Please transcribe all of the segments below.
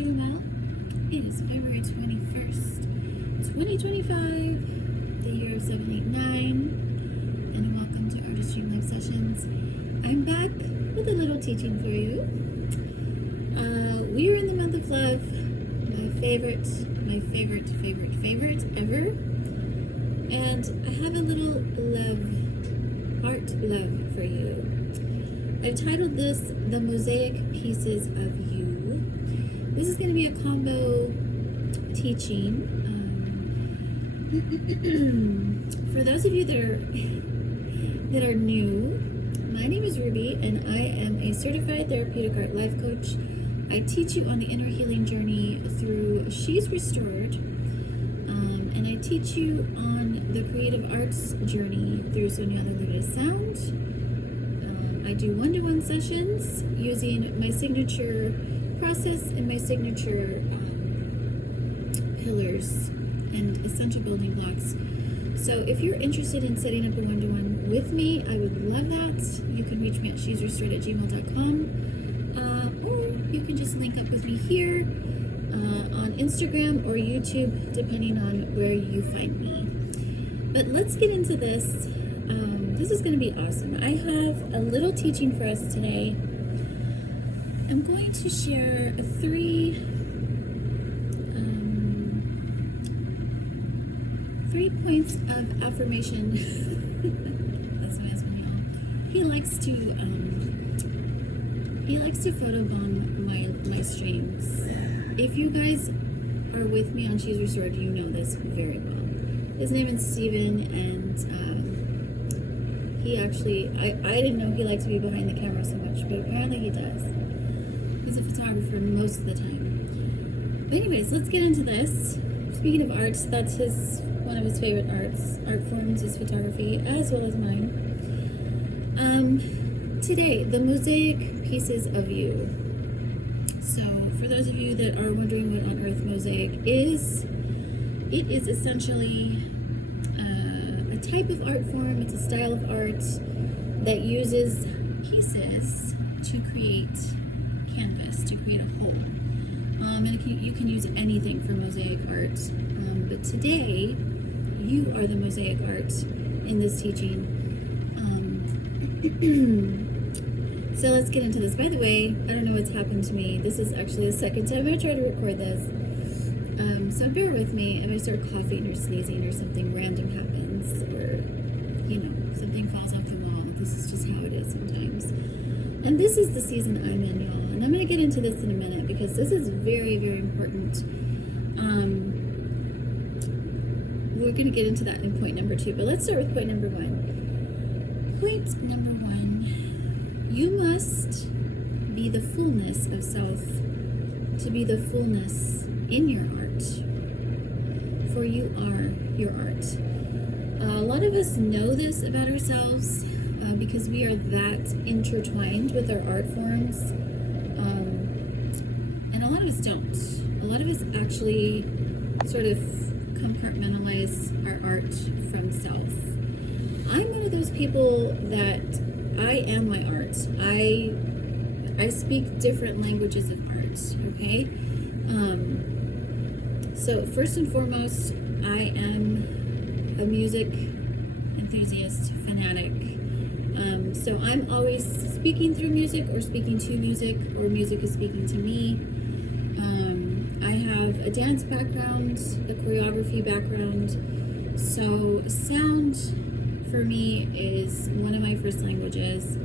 doing well. It is February 21st, 2025, the year of 789, and welcome to Artistry Live Sessions. I'm back with a little teaching for you. We are in the month of love, my favorite ever, and I have a little art love for you. I've titled this The Mosaic Pieces of You. This is going to be a combo teaching. For those of you that are new, my name is Ruby and I am a certified therapeutic art life coach. I teach you on the inner healing journey through She's Restored, and I teach you on the creative arts journey through Sonia Lulu's Sound. I do one-to-one sessions using my signature process and my signature pillars and essential building blocks. So if you're interested in setting up a one-to-one with me, I would love that. You can reach me at shesrestored@gmail.com, or you can just link up with me here on Instagram or YouTube, depending on where you find me. But let's get into this. This is going to be awesome. I have a little teaching for us today. I'm going to share three points of affirmation. That's my husband, y'all. He likes to photobomb my streams. If you guys are with me on She's Restored, you know this very well. His name is Steven, and he actually, I didn't know he liked to be behind the camera so much, but apparently he does. He's a photographer most of the time. But anyways, let's get into this. Speaking of arts, that's one of his favorite art forms is photography, as well as mine. Today, the mosaic pieces of you. So, for those of you that are wondering what on earth mosaic is, it is essentially a type of art form. It's a style of art that uses pieces to create canvas, to create a whole. And you can use anything for mosaic art. But today, you are the mosaic art in this teaching. So let's get into this. By the way, I don't know what's happened to me. This is actually the second time I try to record this. So bear with me if I start coughing or sneezing or something random happens, or, something falls off the wall. This is just how it is sometimes. And this is the season I'm in, y'all. And I'm going to get into this in a minute because this is very, very important. We're going to get into that in point number 2. But let's start with point number 1. Point number 1. You must be the fullness of self to be the fullness in your art. For you are your art. A lot of us know this about ourselves because we are that intertwined with our art forms. And a lot of us don't. A lot of us actually sort of compartmentalize our art from self. I'm one of those people that I am my art. I speak different languages of art, okay? So first and foremost, I am a music enthusiast, fanatic. So I'm always speaking through music or speaking to music, or music is speaking to me. I have a dance background, a choreography background. So sound for me is one of my first languages.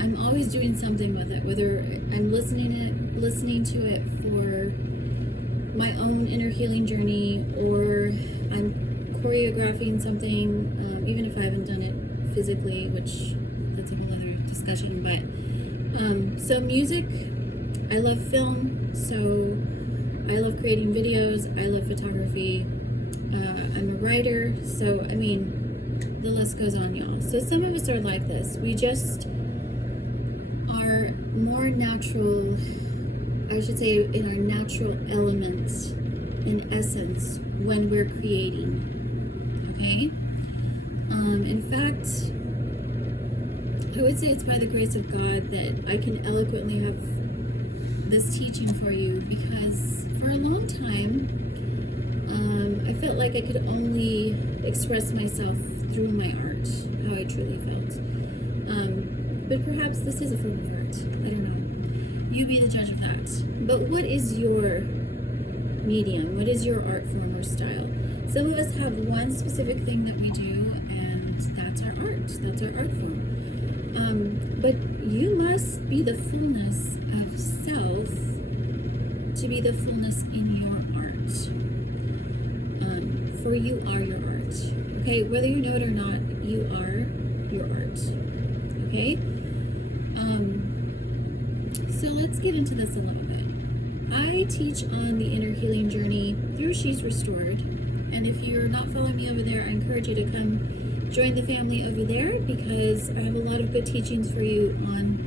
I'm always doing something with it, whether I'm listening to it for my own inner healing journey, or I'm choreographing something, even if I haven't done it physically, which that's a whole other discussion. But so music, I love film, so I love creating videos, I love photography. I'm a writer, so the list goes on, y'all. So some of us are like this. We just are more natural, I should say, in our natural element, in essence, when we're creating. Okay? In fact, I would say it's by the grace of God that I can eloquently have this teaching for you, because for a long time I felt like I could only express myself through my art, how I truly felt. But perhaps this is a form of art. I don't know. You be the judge of that. But what is your medium? What is your art form or style? Some of us have one specific thing that we do, and that's our art. That's our art form. But you must be the fullness of self to be the fullness in your art. For you are your art. Okay, whether you know it or not, you are your art. Okay? So let's get into this a little bit. I teach on the inner healing journey through She's Restored. And if you're not following me over there, I encourage you to come join the family over there, because I have a lot of good teachings for you on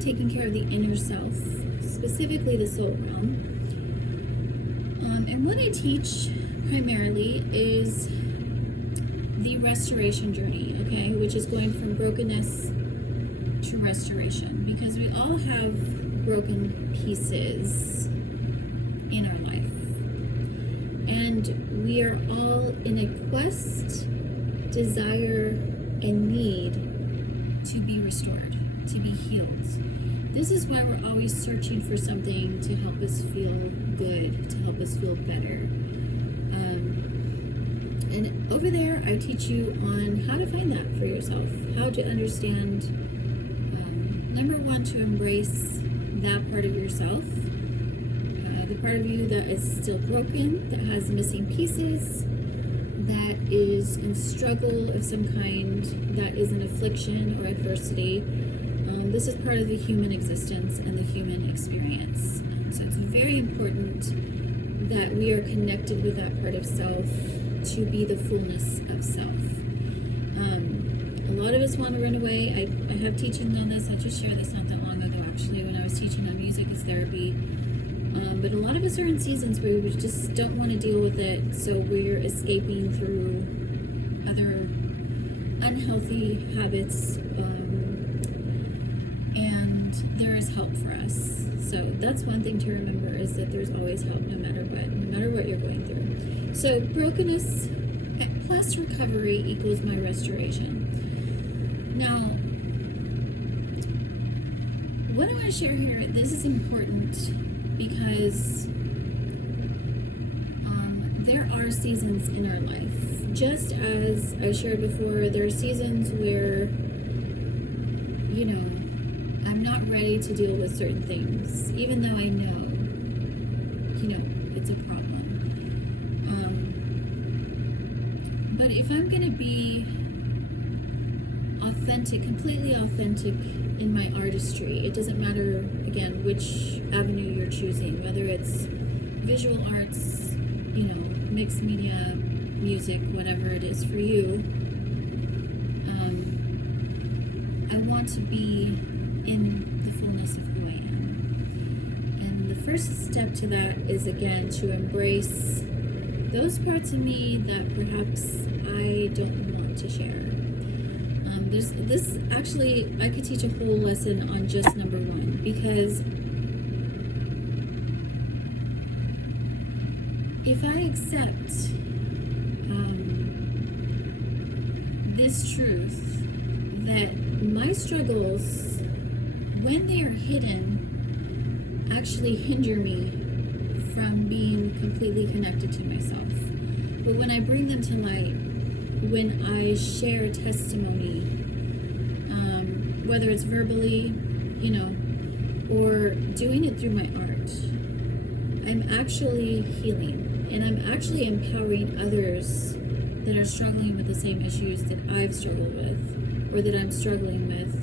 taking care of the inner self, specifically the soul realm. And what I teach primarily is the restoration journey, okay, which is going from brokenness to restoration, because we all have broken pieces in our life, and we are all in a quest, desire, and need to be restored, to be healed. This is why we're always searching for something to help us feel good, to help us feel better. And over there, I teach you on how to find that for yourself, how to understand, number one, to embrace that part of yourself, the part of you that is still broken, that has missing pieces, that is in struggle of some kind, that is in affliction or adversity. This is part of the human existence and the human experience. So it's very important that we are connected with that part of self to be the fullness of self. A lot of us want to run away. I have teachings on this. I just shared this not that long ago, actually, when I was teaching on music as therapy. But a lot of us are in seasons where we just don't want to deal with it, so we're escaping through other unhealthy habits, and there is help for us. So that's one thing to remember, is that there's always help no matter what you're going through. So brokenness plus recovery equals my restoration. Now, what I want to share here, this is important, because there are seasons in our life. Just as I shared before, there are seasons where, I'm not ready to deal with certain things, even though I know, it's a problem. But if I'm going to be authentic, completely authentic in my artistry, it doesn't matter, again, which avenue you're choosing, whether it's visual arts, mixed media, music, whatever it is for you. I want to be in the fullness of who I am. And the first step to that is, again, to embrace those parts of me that perhaps I don't want to share. This actually, I could teach a whole lesson on just number one, because if I accept this truth that my struggles, when they are hidden, actually hinder me from being completely connected to myself. But when I bring them to light, when I share testimony, whether it's verbally, or doing it through my art, I'm actually healing, and I'm actually empowering others that are struggling with the same issues that I've struggled with, or that I'm struggling with.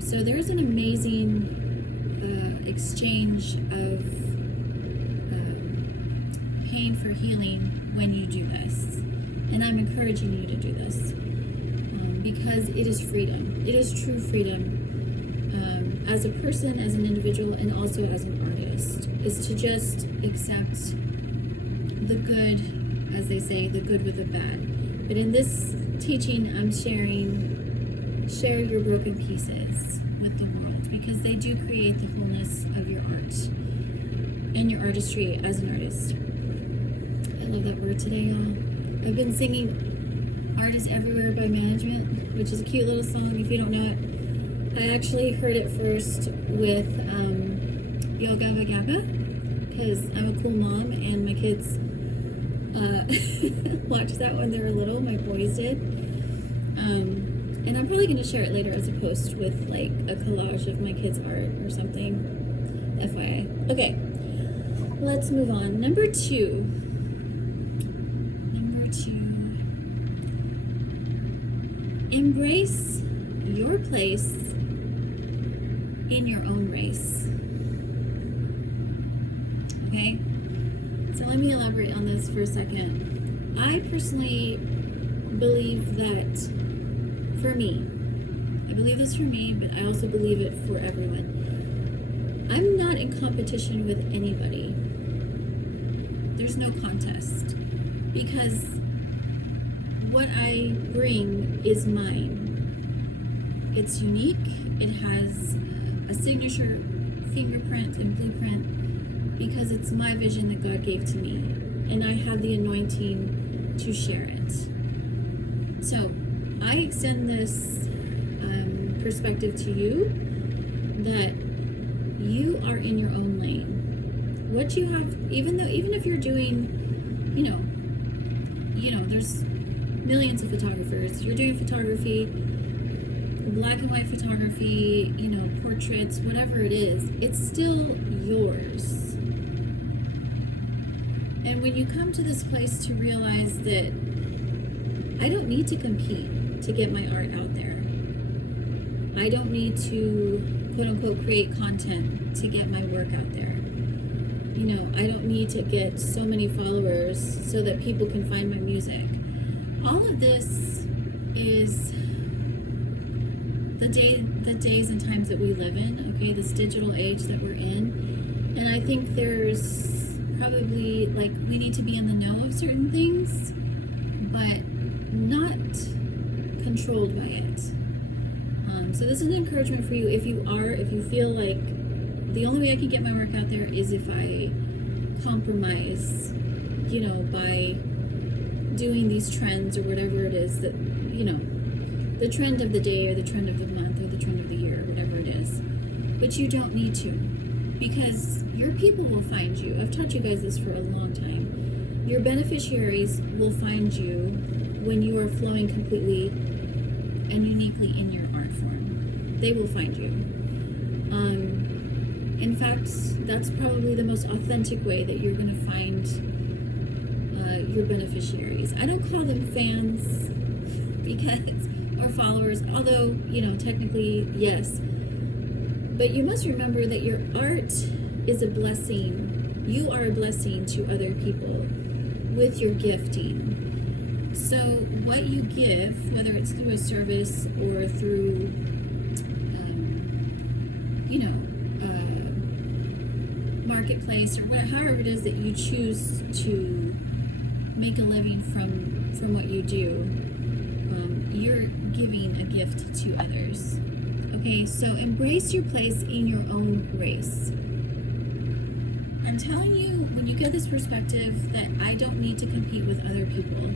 So there's an amazing exchange of pain for healing when you do this. And I'm encouraging you to do this, because it is freedom. It is true freedom, as a person, as an individual, and also as an artist, is to just accept the good, as they say, the good with the bad. But in this teaching, I'm sharing share your broken pieces with the world, because they do create the wholeness of your art and your artistry as an artist. I love that word today, y'all. I've been singing Art is Everywhere by Management, which is a cute little song if you don't know it. I actually heard it first with Yo Gabba Gabba, because I'm a cool mom and my kids watched that when they were little. My boys did. And I'm probably going to share it later as a post with like a collage of my kids' art or something. FYI. Okay, let's move on. Number two. Embrace your place in your own race. Okay? So let me elaborate on this for a second. I personally believe that for me, I believe this for me, but I also believe it for everyone. I'm not in competition with anybody. There's no contest, because what I bring is mine. It's unique. It has a signature fingerprint and blueprint, because it's my vision that God gave to me, and I have the anointing to share it. So I extend this perspective to you, that you are in your own lane. What you have, even if you're doing, there's millions of photographers. You're doing photography, black and white photography, portraits, whatever it is, it's still yours. And when you come to this place to realize that I don't need to compete to get my art out there. I don't need to, quote unquote, create content to get my work out there. I don't need to get so many followers so that people can find my music. All of this is the days and times that we live in, okay, this digital age that we're in. And I think there's probably, we need to be in the know of certain things, but not controlled by it. So this is an encouragement for you if you feel like the only way I can get my work out there is if I compromise, by doing these trends or whatever it is that, the trend of the day or the trend of the month or the trend of the year, whatever it is. But you don't need to, because your people will find you. I've taught you guys this for a long time. Your beneficiaries will find you when you are flowing completely and uniquely in your art form. They will find you. In fact, that's probably the most authentic way that you're going to find your beneficiaries. I don't call them fans or followers, although, technically, yes. But you must remember that your art is a blessing. You are a blessing to other people with your gifting. So what you give, whether it's through a service or through, marketplace or however it is that you choose to make a living from what you do, you're giving a gift to others. Okay, so embrace your place in your own race. I'm telling you, when you get this perspective that I don't need to compete with other people,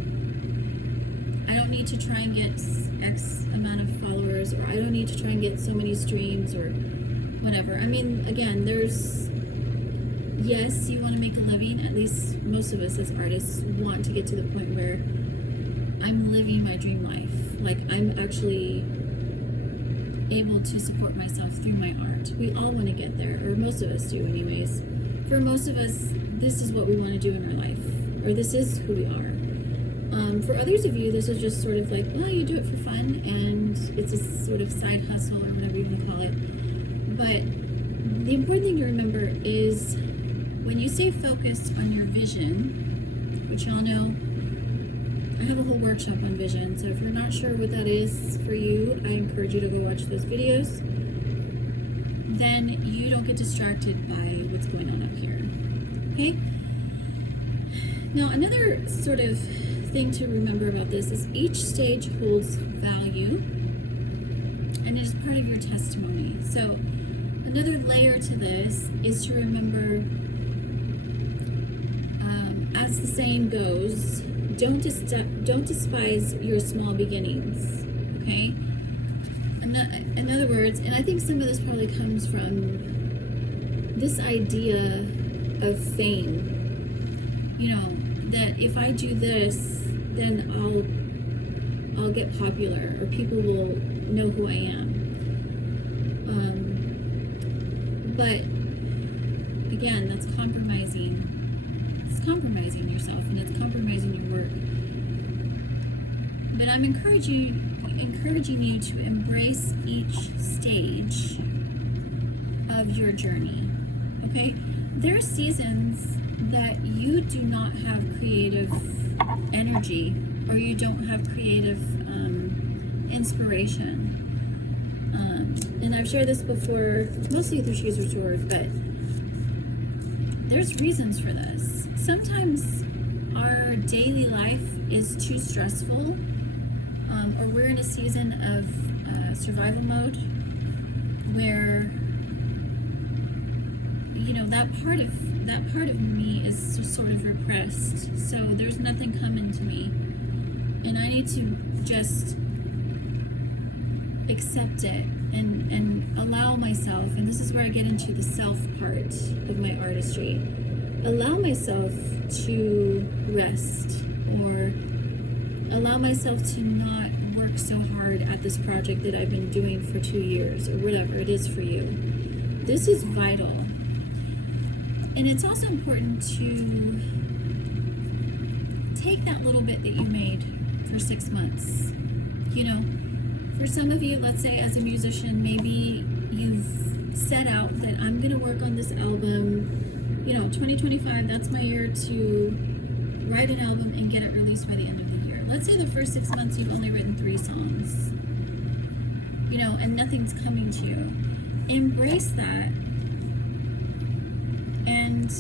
I don't need to try and get X amount of followers, or I don't need to try and get so many streams or whatever. I mean, again, yes, you want to make a living. At least most of us as artists want to get to the point where I'm living my dream life. Like, I'm actually able to support myself through my art. We all want to get there, or most of us do anyways. For most of us, this is what we want to do in our life, or this is who we are. For others of you, this is just sort of like, well, you do it for fun, and it's a sort of side hustle, or whatever you want to call it. But the important thing to remember is, when you stay focused on your vision, which y'all know, I have a whole workshop on vision, so if you're not sure what that is for you, I encourage you to go watch those videos. Then you don't get distracted by what's going on up here. Okay? Now, another sort of thing to remember about this is each stage holds value and it is part of your testimony. So another layer to this is to remember, as the saying goes, don't despise your small beginnings, okay? In other words, and I think some of this probably comes from this idea of fame, you know, that if I do this, then I'll get popular, or people will know who I am. But again, that's compromising. It's compromising yourself, and it's compromising your work. But I'm encouraging you to embrace each stage of your journey. Okay? There are seasons that you do not have creative energy, or you don't have creative inspiration. And I've shared this before, mostly through Choose Your Sword, but there's reasons for this. Sometimes our daily life is too stressful, or we're in a season of survival mode where, you know, that part of me is just sort of repressed. So there's nothing coming to me, and I need to just accept it and allow myself, and this is where I get into the self part of my artistry, allow myself to rest, or allow myself to not work so hard at this project that I've been doing for 2 years, or whatever it is for you. This is vital. And it's also important to take that little bit that you made for 6 months. You know, for some of you, let's say as a musician, maybe you've set out that I'm going to work on this album, you know, 2025, that's my year to write an album and get it released by the end of the year. Let's say the first 6 months you've only written 3 songs, you know, and nothing's coming to you. Embrace that and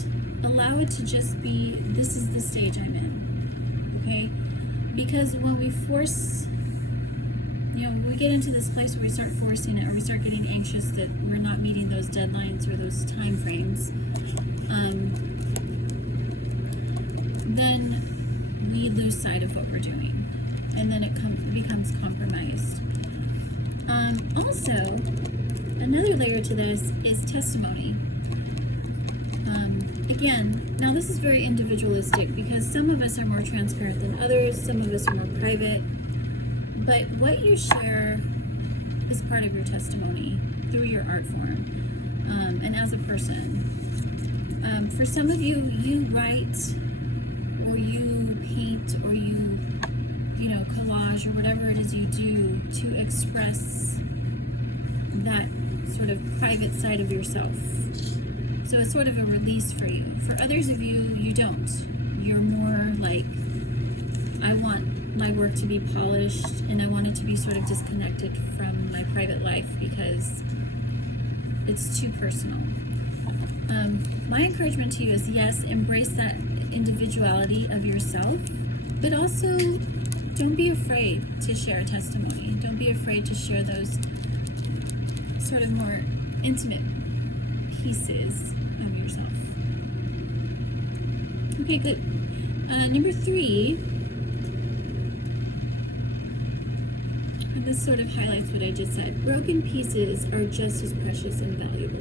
allow it to just be, this is the stage I'm in, okay? Because when we force, you know, when we get into this place where we start forcing it, or we start getting anxious that we're not meeting those deadlines or those time frames, then we lose sight of what we're doing, and then it becomes compromised. Also, another layer to this is testimony. Again, now this is very individualistic, because some of us are more transparent than others, some of us are more private, but what you share is part of your testimony through your art form, and as a person. For some of you, you write, or you paint, or you know, collage, or whatever it is you do to express that sort of private side of yourself. So it's sort of a release for you. For others of you, you don't. You're more like, I want my work to be polished, and I want it to be sort of disconnected from my private life because it's too personal. My encouragement to you is, yes, embrace that individuality of yourself, but also don't be afraid to share a testimony. Don't be afraid to share those sort of more intimate pieces of yourself. Okay, good. Number 3, and this sort of highlights what I just said. Broken pieces are just as precious and valuable.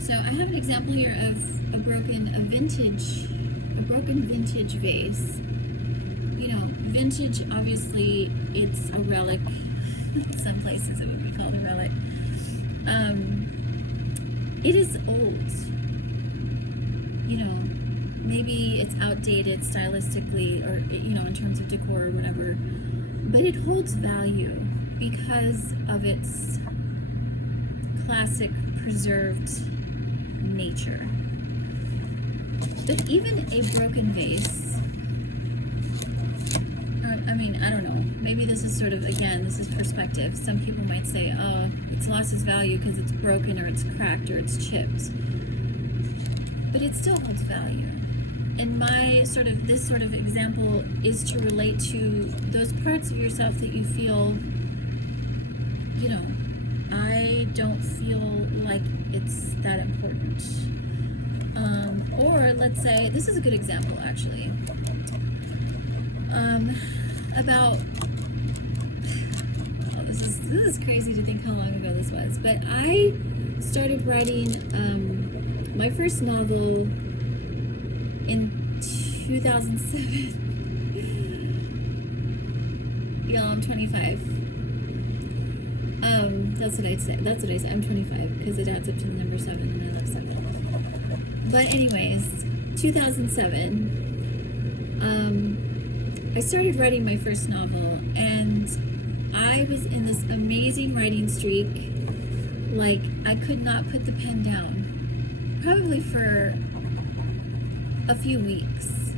So I have an example here of a broken vintage vase. You know, vintage, obviously, it's a relic. Some places it would be called a relic. It is old. You know, maybe it's outdated stylistically, or, you know, in terms of decor or whatever, but it holds value because of its classic preserved nature. But even a broken vase, I mean, I don't know, maybe this is sort of, again, this is perspective. Some people might say, oh, it's lost its value because it's broken, or it's cracked, or it's chipped. But it still holds value. and my this sort of example is to relate to those parts of yourself that you feel, you know, I don't feel like it's that important. Or let's say, this is a good example actually, about, oh, this is crazy to think how long ago this was, but I started writing my first novel in 2007. Y'all, I'm 25. That's what I'd say. That's what I say. I'm 25 because it adds up to the number 7, and I love 7. But anyways, 2007. I started writing my first novel, and I was in this amazing writing streak. Like, I could not put the pen down, probably for a few weeks.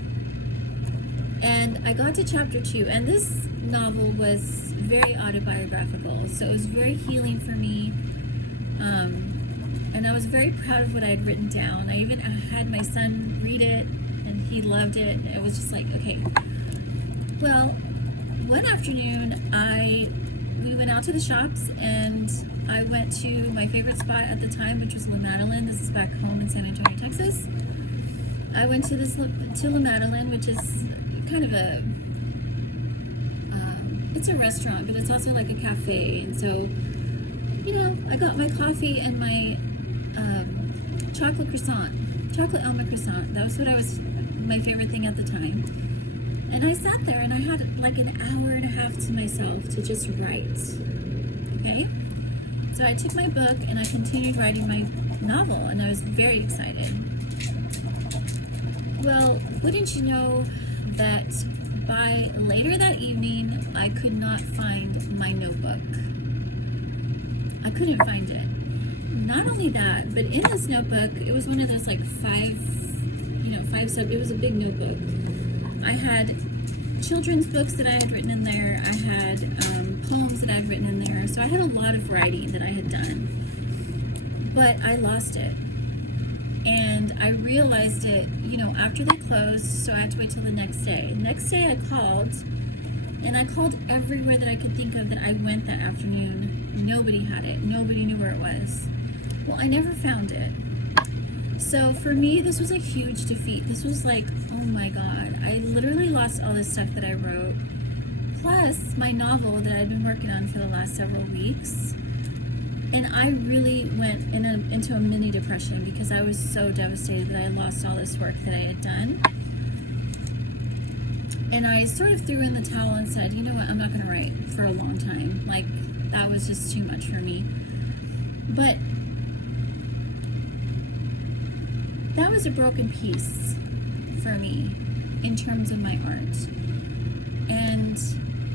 And I got to chapter 2, and this novel was very autobiographical, so it was very healing for me. And I was very proud of what I had written down. I even had my son read it, and he loved it. It was just like, okay. Well, one afternoon, we went out to the shops, and I went to my favorite spot at the time, which was La Madeleine. This is back home in San Antonio, Texas. I went to La Madeleine, which is kind of a, it's a restaurant, but it's also like a cafe. And so, you know, I got my coffee and my chocolate almond croissant. That was my favorite thing at the time. And I sat there and I had like an hour and a half to myself to just write. Okay? So I took my book and I continued writing my novel, and I was very excited. Well, wouldn't you know that by later that evening, I could not find my notebook. I couldn't find it. Not only that, but in this notebook, it was one of those like it was a big notebook. I had children's books that I had written in there. I had poems that I had written in there. So I had a lot of writing that I had done. But I lost it. And I realized it, you know, after they closed, so I had to wait till the next day. Next day I called, and I called everywhere that I could think of that I went that afternoon. Nobody had it. Nobody knew where it was. Well, I never found it. So for me, this was a huge defeat. This was like, oh my God, I literally lost all this stuff that I wrote, plus my novel that I'd been working on for the last several weeks. And I really went into a mini depression because I was so devastated that I lost all this work that I had done. And I sort of threw in the towel and said, you know what, I'm not going to write for a long time. Like, that was just too much for me. But that was a broken piece for me in terms of my art. And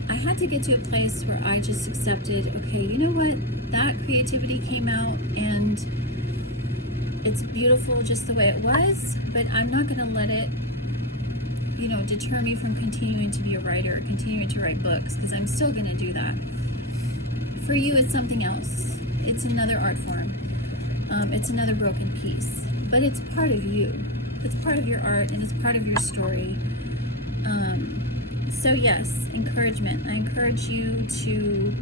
I had to get to a place where I just accepted, okay, you know what? That creativity came out and it's beautiful just the way it was, but I'm not going to let it, you know, deter me from continuing to be a writer, continuing to write books, because I'm still going to do that. For you, it's something else. It's another art form. It's another broken piece, but it's part of you. It's part of your art, and it's part of your story. So yes, encouragement. I encourage you to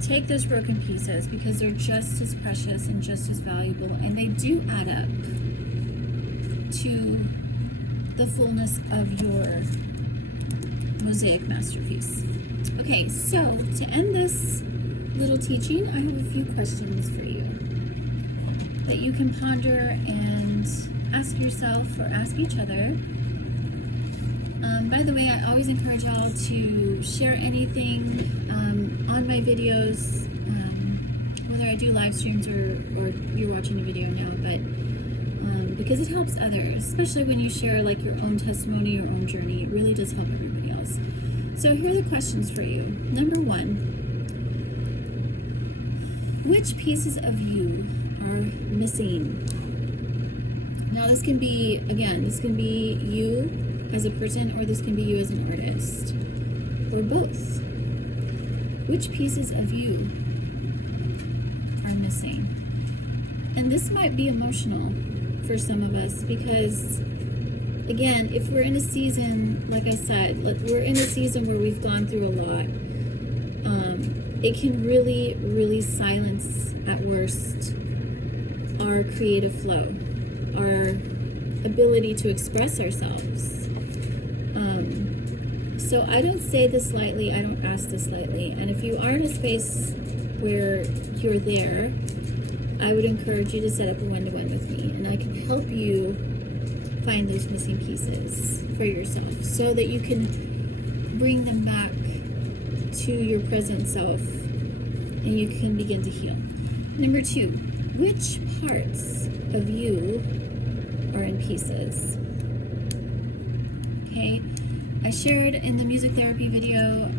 take those broken pieces because they're just as precious and just as valuable, and they do add up to the fullness of your mosaic masterpiece. Okay, so to end this little teaching, I have a few questions for you that you can ponder and ask yourself or ask each other. By the way, I always encourage y'all to share anything on my videos, whether I do live streams or you're watching a video now, but because it helps others, especially when you share like your own testimony, your own journey. It really does help everybody else. So here are the questions for you. Number 1, which pieces of you are missing? Now this can be, again, this can be you as a person, or this can be you as an artist, or both. Which pieces of you are missing? And this might be emotional for some of us because again, if we're in a season, like I said, we're in a season where we've gone through a lot, it can really, really silence, at worst, our creative flow, our ability to express ourselves. So I don't say this lightly, I don't ask this lightly, and if you are in a space where you're there, I would encourage you to set up a one-to-one with me, and I can help you find those missing pieces for yourself so that you can bring them back to your present self and you can begin to heal. Number 2, which parts of you are in pieces? Okay, I shared in the music therapy video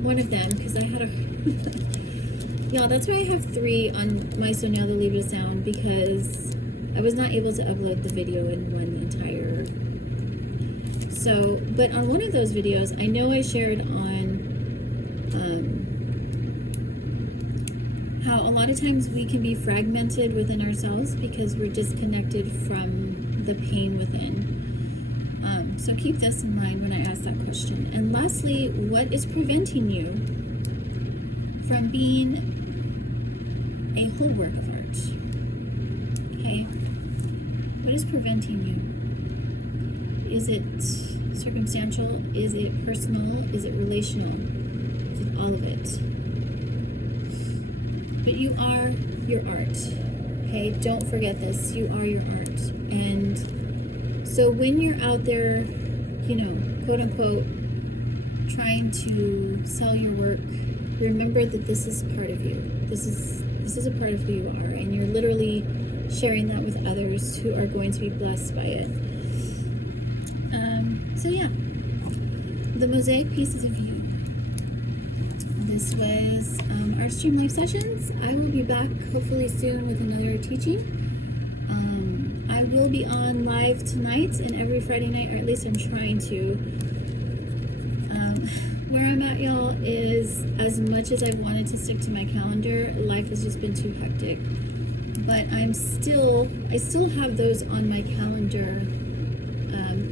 one of them because I had a y'all, that's why I have 3 on my So Now the Leave It a Sound, because I was not able to upload the video in one entire. So, but on one of those videos, I know I shared on how a lot of times we can be fragmented within ourselves because we're disconnected from the pain within. So keep this in mind when I ask that question. And lastly, what is preventing you from being a whole work of art? Okay? What is preventing you? Is it circumstantial? Is it personal? Is it relational? Is it all of it? But you are your art. Okay? Don't forget this. You are your art. And so when you're out there, you know, quote unquote, trying to sell your work, remember that this is part of you. This is a part of who you are, and you're literally sharing that with others who are going to be blessed by it. So yeah, the Mosaic pieces of you. This was our Stream Life Sessions. I will be back hopefully soon with another teaching. I will be on live tonight and every Friday night, or at least I'm trying to. Where I'm at, y'all, is as much as I've wanted to stick to my calendar, life has just been too hectic. But I still have those on my calendar,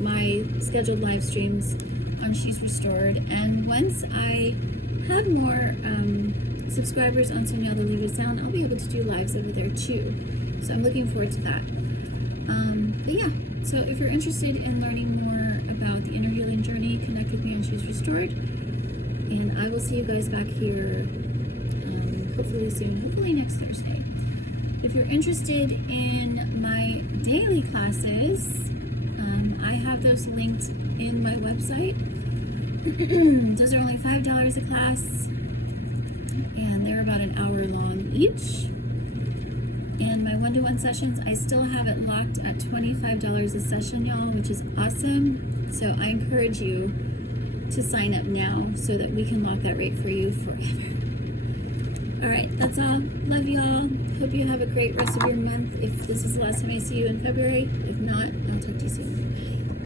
my scheduled live streams on She's Restored. And once I have more subscribers on So Now the Leave It a Sound, I'll be able to do lives over there too. So I'm looking forward to that. But yeah, so if you're interested in learning more about the inner healing journey, connect with me on She's Restored. And I will see you guys back here hopefully soon, hopefully next Thursday. If you're interested in my daily classes, I have those linked in my website. Those are only $5 a class, and they're about an hour long each. And my one-to-one sessions, I still have it locked at $25 a session, y'all, which is awesome. So I encourage you to sign up now so that we can lock that rate for you forever. All right, that's all. Love y'all. Hope you have a great rest of your month. If this is the last time I see you in February, if not, I'll talk to you soon.